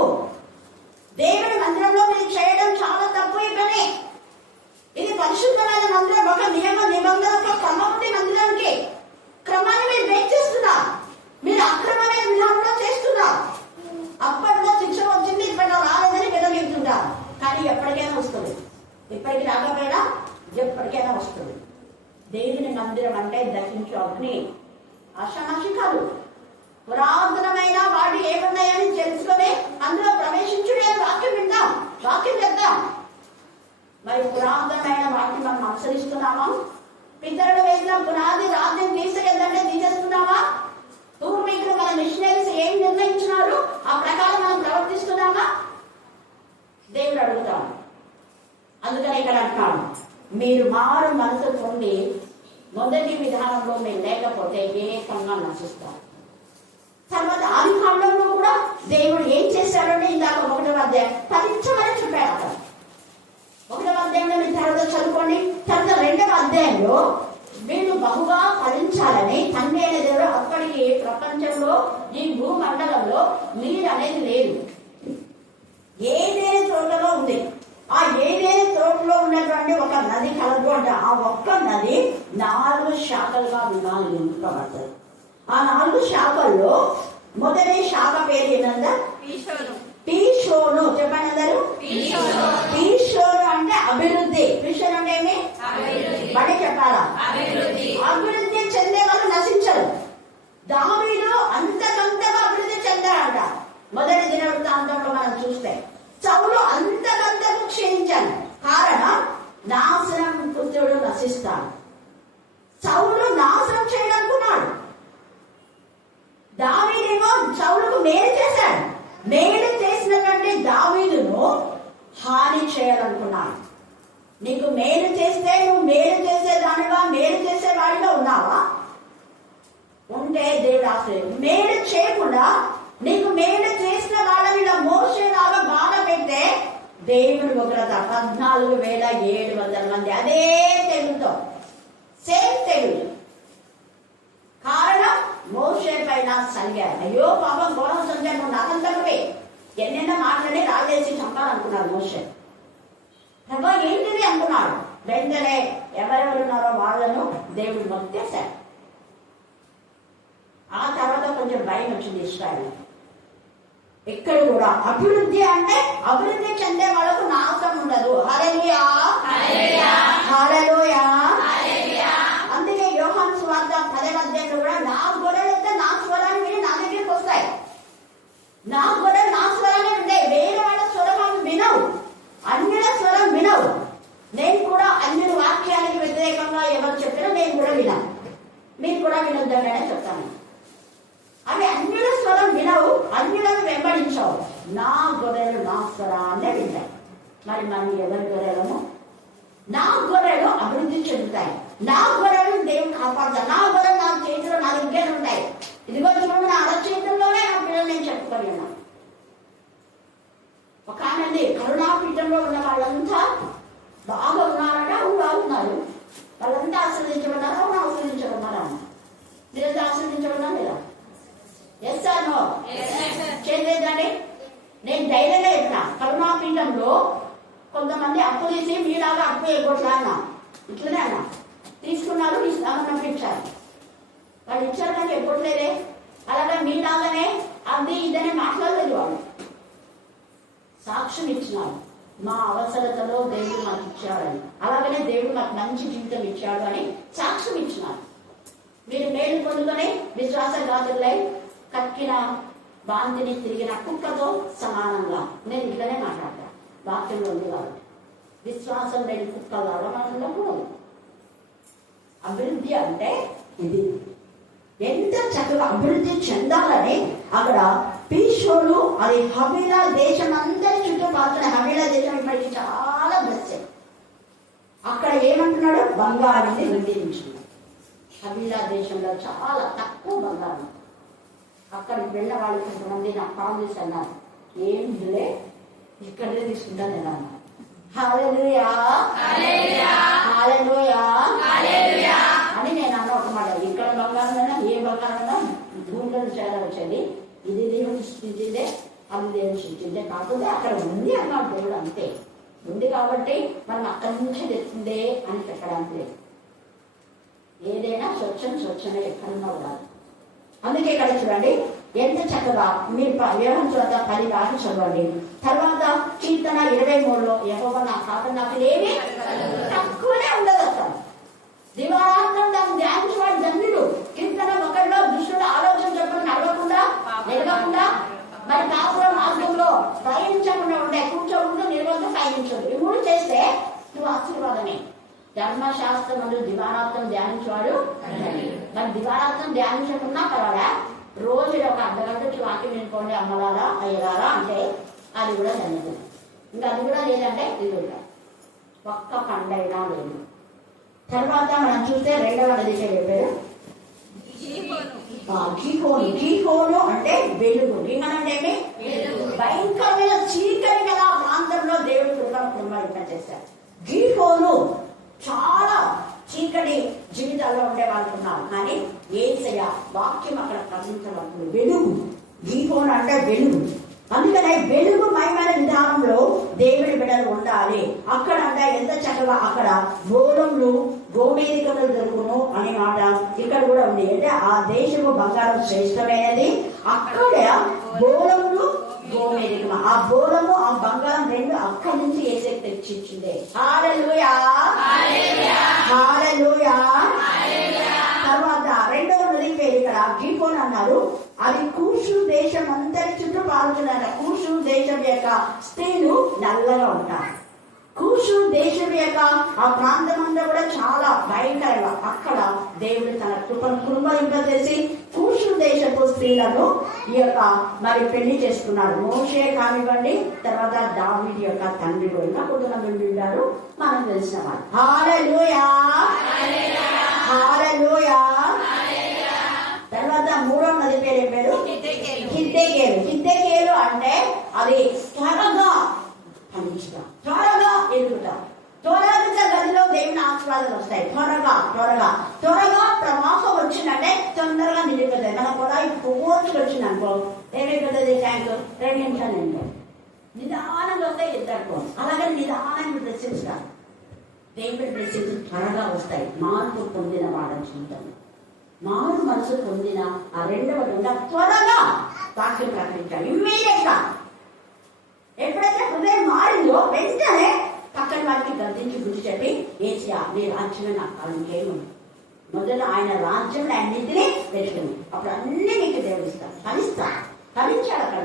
దేవుడి మందిరంలో మీరు చేయడం చాలా తప్పు. ఈ పని ఇది పరిశుద్ధమైన మందిరం, ఒక నియమ నిబంధన, ఒక క్రమం ఉంది మందిరానికి. క్రమాన్ని మీరు బ్రేక్ చేస్తున్నారు, మీరు అక్రమమైన విధానంలో చేస్తున్నారు. అప్పట్లో శిక్ష వచ్చింది, ఇప్పట్లో రాలేదని వినగలుగుతుంటారు. కానీ ఎప్పటికైనా వస్తుంది. ఇప్పటికి రాకపోయినా ఎప్పటికైనా వస్తుంది. దేవుని మందిరం అంటే దర్శించు అగ్ని, అశనాశికాలు, పురాతనమైన వాటి ఏమున్నాయని తెలుసుకొని అందులో ప్రవేశించుడే వాక్యం విందాం, వాక్యం చెప్తాం. మరి పురాతనమైన వాటిని మనం అనుసరిస్తున్నామా? పితరులు వేసిన పునాది రాజ్యం తీసుకెళ్తుంటే తీసేస్తున్నామా? పూర్వీకులు మన మిషనరీస్ ఏం నిర్ణయించినారు ఆ ప్రకారం మనం ప్రవర్తిస్తున్నామా? దేవుడు అడుగుతాం. అందుకని ఇక్కడ అంటున్నాడు, మీరు మారు మనసు పొంది మొదటి విధానంలో మీరు లేకపోతే ఏకంగా నశిస్తారు. తర్వాత ఆది కాండంలో కూడా దేవుడు ఏం చేశాడంటే ఇందాక 1వ అధ్యాయం ఫలించమని చెప్పాడు. అక్కడ 1వ అధ్యాయంలో మీరు తర్వాత చదువుకోండి. తర్వాత 2వ అధ్యాయంలో వీళ్ళు బహుగా ఫలించాలని తండ్రి అనే దేవుడు అప్పటికి ప్రపంచంలో ఈ భూమండలంలో నీరు అనేది లేదు. ఏదేని తోటలో ఉంది. ఆ ఏదేని తోటలో ఉన్నటువంటి ఒక నది కలదు అంటే ఆ ఒక్క నది 4 శాఖలుగా విభజింపబడతాయి. ఆ 4 శాఖల్లో మొదటి శాఖ పేరు ఏంటంటే పీషోను. చెప్పండి అందరూ. పీషోను అంటే అభివృద్ధి. పీషోను అంటే ఏమి? బడి చెప్పాలా? అభివృద్ధి చెందే వాళ్ళు నశించరు. దావీదు అంతకంతగా అభివృద్ధి చెందాడంట. మొదటి దినవృత్తాంతంలో మనం చూస్తే సౌలు అంతకంతకు క్షీణించాడు. కారణం నాశనం పుత్రుడు నశిస్తాడు. సౌలు నాశనం చేయడానుకున్నాడు. దావీదేమో సౌలుకు మేలు చేశాడు. మేలు చేసినటువంటి దావీదును హాని చేయాలనుకున్నాడు. నీకు మేలు చేస్తే నువ్వు మేలు చేసేదానివా, మేలు చేసేవాడిగా ఉన్నావా? ఉంటే దేవుడు ఆశ్రయం. మేలు చేయకుండా నీకు మేలు చేసిన వాళ్ళని ఇలా మోసేలాగా బాధ పెడితే దేవుడు ఉగ్రత. 14,700 మంది అదే తెగుతో, సేమ్ తెగులు. కారణం మోషే పైన సలిగారు. అయ్యో పాపం గోళం సంచారు నాకంతకువే ఎన్నెన్నో మాటలని రాజేసి చంపాలనుకున్నాడు మోషే. ప్రభా ఏంటిది అనుకున్నాడు. వెంటనే ఎవరెవరున్నారో వాళ్ళను దేవుడు మొత్తేశాడు. ఆ తర్వాత కొంచెం భయం వచ్చింది ఇశ్రాయేలు. ఇక్కడ కూడా అభివృద్ధి అంటే అభివృద్ధి చెందే వాళ్ళకు నాశనం ఉండదు. హల్లెలూయా, హల్లెలూయా. అందుకే యోహాను సువార్త 10వ అధ్యాయంలో కూడా నా గొర్రెలు అయితే నా స్వరాన్ని విని నా దగ్గరికి వస్తాయి. నా గొర్రెలు నా స్వరాన్ని వింటాయి. వేరే వాళ్ళ స్వరం వినవు, అన్యుల స్వరం వినవు. నేను కూడా అన్యుల నా గొర్రెలు నా స్వరాన్నే వింటాయి. మరి మనం ఎవరి గొర్రెలము? నా గొర్రెలు అభివృద్ధి చెందుతాయి. నా గొర్రెలు దేవుడు కాపాడుతారు. నా గొర్రెలు నా చేతిలో నా దగ్గర ఉంటాయి. ఇదిగో చూడండి, నా అరచేతుల్లోనే నా పిల్లలు నేను చెప్పుకొని ఉన్నాను. ఒక ఆమె కరుణాపీఠంలో ఉన్న వాళ్ళంతా బాగా ఉన్నారట, ఉన్నారు. వాళ్ళంతా ఆశ్రదించబడ్డారా? అవును, ఆశ్రదించబడ్డారా? మీరంతా ఆశ్రదించబడ్డా లేదా? ఎస్ సార్ నో చేయలేదండి. నేను ధైర్యంగా చెప్పిన, కరుణాపీఠంలో కొంతమంది అప్పు తీసి మీలాగా అప్పు ఎగ్గొట్లా అన్నా, ఇట్లనే అన్నా. తీసుకున్నారు, ఇస్తామన్నప్పుడు ఇచ్చారు. వాళ్ళు ఇచ్చారు కానీ ఎగ్గొట్టలేదే. అలాగే మీలాగానే అది ఇదనే మాట్లాడలేదు. వాళ్ళు సాక్ష్యం ఇచ్చినారు, మా అవసరతలో దేవుడు మాకు ఇచ్చాడని, అలాగనే దేవుడు మాకు మంచి జీవితం ఇచ్చాడు అని సాక్ష్యం ఇచ్చినారు. మీరు మేలు పొందుకొని విశ్వాసఘాతులై కక్కిన బాంతిని తిరిగిన కుక్కతో సమానంగా. నేను ఇట్లనే మాట్లాడతా, వాక్యంలో ఉంది కాబట్టి. విశ్వాసం లేని కుక్కలాగా మనం ఉండకూడదు. అభివృద్ధి అంటే ఇది. ఎంత చక్కగా అభివృద్ధి చెందాలని అక్కడ పీషోలు, అది హవీలా దేశం అందరి చుట్టూ పాల్గొనే హవీలా దేశం ఇప్పటికి చాలా బెస్ట్. అక్కడ ఏమంటున్నాడు? బంగారాన్ని విధించున్నాడు. హవీలా దేశంలో చాలా తక్కువ బంగారం. అక్కడికి వెళ్ళిన వాళ్ళు కొంతమంది నాకు కాల్ చేసి అన్నారు, ఏం ఇదిలే ఇక్కడే తీసుకుంటా నేను అన్నా. హల్లెలూయా హల్లెలూయా అని నేను అన్న ఒక మాట. ఇక్కడ బంగారమైనా ఏ బంగారమైనా భూమిలో చాలా వచ్చేది. ఇది దేవుని సృష్టించిందే, అది దేవుని సృష్టించిందే. కాకపోతే అక్కడ ఉంది అన్నాడు దేవుడు, అంతే. ఉంది కాబట్టి మనం అక్కడి నుంచి తెచ్చిందే అని చెప్పడానికి లేదు. ఏదైనా స్వచ్ఛమే ఎక్కడున్నా ఉండాలి. అందుకే ఇక్కడ చూడండి ఎంత చక్కగా మీరు వ్యవహారం చూడ 10 దాకా చదవండి. తర్వాత కీర్తన 23లో యెహోవా నా కాపరి ఏమి తక్కువనే ఉండదు. అసలు దివారాత్రం దాన్ని ధ్యానించేవాడు ధన్యుడు. కీర్తన 1లో దుష్టుడు ఆలోచన చెప్పడం నడవకుండా నిలవకుండా, మరి కాపుర మార్గంలో పయనించకుండా ఉండే, కూర్చోకుండా నిలవకుండా పయనించదు. ఈ 3 చేస్తే నువ్వు ఆశీర్వాదమే. ధర్మశాస్త్రం దివారాత్రం ధ్యానించేవాడు. మరి దివారాత్రం ధ్యానించకుండా పర్వాలా, రోజు ఒక అర్ధగంట వాక్యం వినుకోండి అమ్మలారా అయ్యగారా అంటే అది కూడా ధన్యత. ఇంకా అది కూడా లేదంటే ఇది కూడా ఒక్క పండైనా లేదు. తర్వాత మనం చూస్తే 2వ నది చెప్పారు గీహోను అంటే వెలుగు. గీహోను అంటే భయంకరమైన చీకటి గల ప్రాంతంలో దేవుడు కుటుంబం చేశారు. గీహోను చాలా చీకటి జీవితాల్లో ఉండే వాళ్ళు ఉన్నారు, కానీ యేసయ్య వాక్యం అక్కడ ప్రకటించబడుతుంది. వెలుగు. గీహోను అంటే వెలుగు. అందుకనే వెలుగు మయమైన విధానంలో దేవుడి బిడ్డలు ఉండాలి. అక్కడ అంటే ఎంత చక్కగా అక్కడ గోళములు గోమేధికములు దొరుకును అనే మాట ఇక్కడ కూడా ఉంది. అంటే ఆ దేశము బంగారం శ్రేష్టమైనది. అక్కడ గోళములు గోమేధికము, ఆ గోళము ఆ బంగారం 2 అక్కడి నుంచి ఏసే తెచ్చిచ్చిందే. హల్లెలూయా హల్లెలూయా. తర్వాత 2వ నది పేరు ఇక్కడ గీహోను అన్నారు. అది కూషు దేశం అంతటి చుట్టూ పాల్గొన్నారు. కూషు దేశం యొక్క స్త్రీలు నల్లగా ఉంటారు. కూషు దేశం యొక్క ఆ ప్రాంతం అంతా కూడా చాలా భయంకరంగా. అక్కడ దేవుడు తన కృపను కుటుంబింపజేసి కూషు దేశపు స్త్రీలను ఈ యొక్క మరి పెళ్లి చేసుకున్నాడు. మోషే కానివ్వండి, తర్వాత దావీదు యొక్క తండ్రి కూడా కుటుంబం వింటారు, మనం తెలిసిన వాళ్ళు. హల్లెలూయా హల్లెలూయా. తర్వాత 3వ నది పేరు ఏం పేరు? హిద్దెకేలు. హిద్దెకేలు అంటే అది త్వరగా ఫలించుట, త్వరగా ఎదుగుట, త్వరగా గదిలో దేవుని ఆశీర్వాదాలు వస్తాయి. త్వరగా ప్రవాహం వచ్చిందంటే తొందరగా నిలిపోతాయి. మన కూడా పోర్చుకు వచ్చింది అనుకో, ఏమైపోతుంది? ట్యాంక్ 2 నిమిషాలు నిండు. నిదానంగా వస్తాయి ఎద్దడుకో. అలాగే నిదానంగా బ్లెస్సింగ్స్ దేవుడి బ్లెస్సింగ్స్ త్వరగా వస్తాయి. మార్పు పొందిన వాడని చూద్దాం. మారు మనసు పొందిన ఆ 2వ గుండా త్వరగా వాక్యం ప్రకటించాలి. ఇమ్మీడియట్ గా ఎప్పుడైతే హృదయం మారిందో వెంటనే పక్కన వారికి గర్దించి గుర్తు చెప్పి, ఏసియా నీ రాజ్యమే నాకు కాదు, ఇంకేముంది. మొదలు ఆయన రాజ్యం ఆయన నీతిని పెట్టుకుంది, అప్పుడు అన్ని నీకు దేవుడు ఇస్తాడు, ఫలించాడు అక్కడ.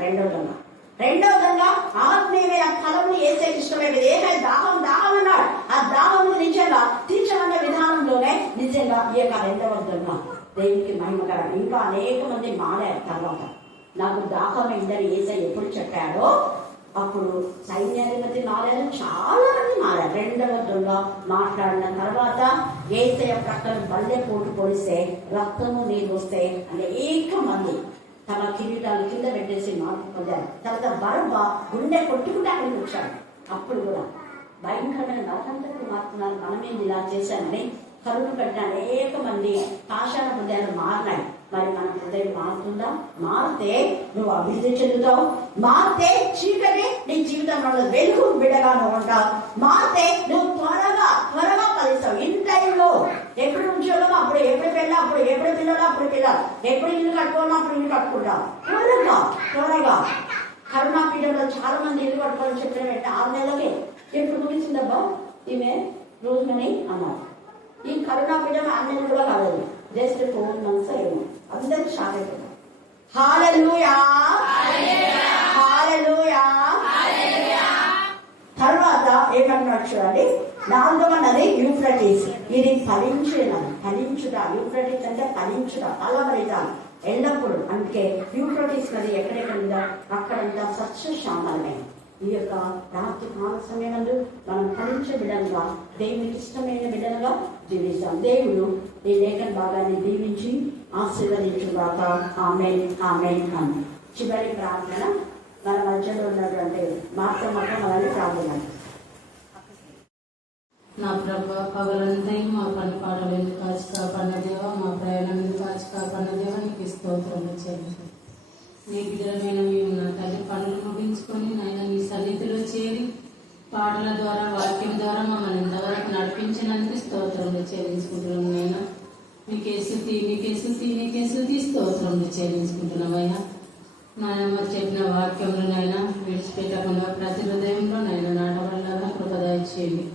2వ గంగా ఆత్మీయమైన ఫలములు ఏసే ఇష్టమైనది. ఏమైనా దాహం అన్నాడు. ఆ దాహం నిజంగా తీర్చమన్న విధానంలోనే నిజంగా ఈ యొక్క 2వ గంగా దేవునికి మహిమకరం. ఇంకా అనేక మంది మారారు తర్వాత. నాకు దాహమైందని యేసయ్య ఎప్పుడు చెప్పాడో అప్పుడు సైన్యాధిపతి మారారు, చాలా మంది మారారు. రెండవ దొంగ మాట్లాడిన తర్వాత యేసయ్య ప్రక్కన బల్లె పోటు పొడిస్తే రక్తము నీరు వస్తే అనేక మంది తమ కిరీటాలు కింద పెట్టేసి మార్పు పొందారు. తర్వాత బరబ్బ గుండె కొట్టుకుంటే అక్కడికి వచ్చాడు. అప్పుడు కూడా భయంకరమైన నరకంతకు మారుతున్నారు, మనమేంది ఇలా చేశామని కరుణ పెట్టిన అనేక మంది పాషాణ హృదయాలు మారినాయి. మరి మన హృదయం మారుతుందా? మారితే నువ్వు అభివృద్ధి చెందుతావు. మారితే చీకటి నీ జీవితంలో వెలుగు బిడగా నువ్వు ఉంటావు. మారితే నువ్వు త్వరగా కలుస్తావు. ఇన్ టైంలో ఎప్పుడు ఉద్యోగం అప్పుడు, ఎప్పుడు పెళ్ళ అప్పుడు, ఎప్పుడు పిల్లలు అప్పుడు పిల్లలు, ఎప్పుడు ఇల్లు కట్టుకోవాలో అప్పుడు ఇల్లు కట్టుకుంటావు. త్వరగా కరుణాపీఠంలో చాలా మంది ఇల్లు కట్టుకోవాలని చెప్పిన వెంటనే 6 నెలలకే ఎప్పుడు ముగిసిందబ్బా ఈమె రోజుమని అన్నారు. ఈ కరుణాపీఠం 6 నెలలు కూడా కాలేదు, జస్ట్ 4 months ఏమో. అందరికి షాక్ అయిపోయింది. హల్లెలూయా, హల్లెలూయా. తర్వాత ఏమన్నాడు చూడండి, 4వ నది యూఫ్రటీస్. ఇది ఫలించుట. యూఫ్రటీస్ అంటే ఫలించుట, ఫలభరిత ఎల్లప్పుడు. అందుకే యూఫ్రటీస్ నది ఎక్కడెక్కడుందో అక్కడంతా సస్యశ్యామలమే. ఈ యొక్క రాత్రి కాల సమయంలో మనం ఫలించే బిడ్డలుగా, దేవునికి ఇష్టమైన బిడ్డలుగా జీవిస్తాం. దేవుడు ఈ లేఖన భాగాన్ని దీవించి ఆశీర్వదించుగాక. ఆమేన్, ఆమేన్, ఆమేన్. చివరి ప్రార్థన మన మధ్యలో ఉన్నటువంటి మాత్రమే మనల్ని ప్రార్థన. నా ప్రభు పగలంతా మా పని పాటలు ఎందుకు కాచి కాపాడిన దేవ, మా ప్రయాణం ఎందుకు కాచి కాపాడిన దేవ, నీకు స్తోత్రాలు చెల్లించు. నీ బిడ్డలమైన మేము నా తల్లి పనులు ముగించుకొని నాయన నీ సన్నిధిలో చేరి పాటల ద్వారా, వాక్యం ద్వారా మమ్మల్ని ఇంతవరకు నడిపించినందుకు స్తోత్రములు చెల్లించుకుంటున్నాం. నాయన నీకే స్తుతి స్తోత్రములు చెల్లించుకుంటున్నామయ్యా. నాయన మరి చెప్పిన వాక్యంలో నాయన విడిచిపెట్టకుండా ప్రతి హృదయంలో నాయన నాటబడలాగా కృపదయ చేయండి.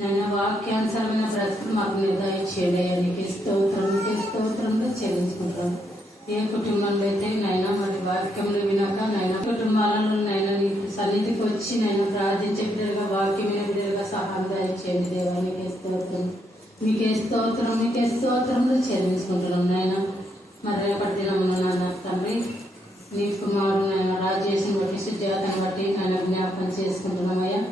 నాయన వాక్యానుసారమైన బ్రతుకు మాకు నిర్దయించేయండి. నీకే స్తోత్రంలో చెల్లించుకుంటాం. ఏ కుటుంబంలో అయితే నాయన మరి వాక్యంలో వినాక నాయన కుటుంబాలలో నాయన నీకు సన్నిధికి వచ్చి నాయన ప్రార్థించే బిడ్డలుగా, వాక్యం వినే బిడ్డలుగా సహాయం దయచేయండి దేవా. నీకే స్తోత్రంలో చెల్లించుకుంటున్నాం నాయన. మరి రేపటి దినమున నాన్న తండ్రి నీ కుమారుడు నాయన రాజేసిన బట్టి, సుజాతను బట్టి నాయన జ్ఞాపకం చేసుకుంటున్నామయ్యా.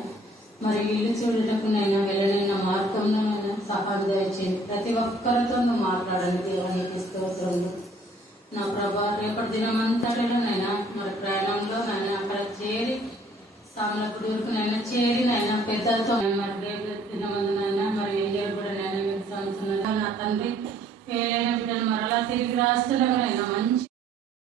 మరి ఇల్లు చూడటకు నైనా వెళ్ళనైనా మార్గంలో నైనా సహాయం దయచేయండి. ప్రతి ఒక్కరితో నువ్వు మాట్లాడండి దేవా. నీకు స్తోత్రంలో నా ప్రభా. రేపటి దినమంతటిలో నైనా మరి ప్రయాణంలో నైనా అక్కడ చేరి సామలపుడూరుకు నైనా చేరి నైనా పెద్దలతో మరి రేపు దినమందునైనా మరి వెళ్ళారు కూడా నైనా మీరు సంవత్సరం నా తండ్రి పేలైన బిడ్డలు మరలా తిరిగి రాష్ట్రంలో నైనా మంచి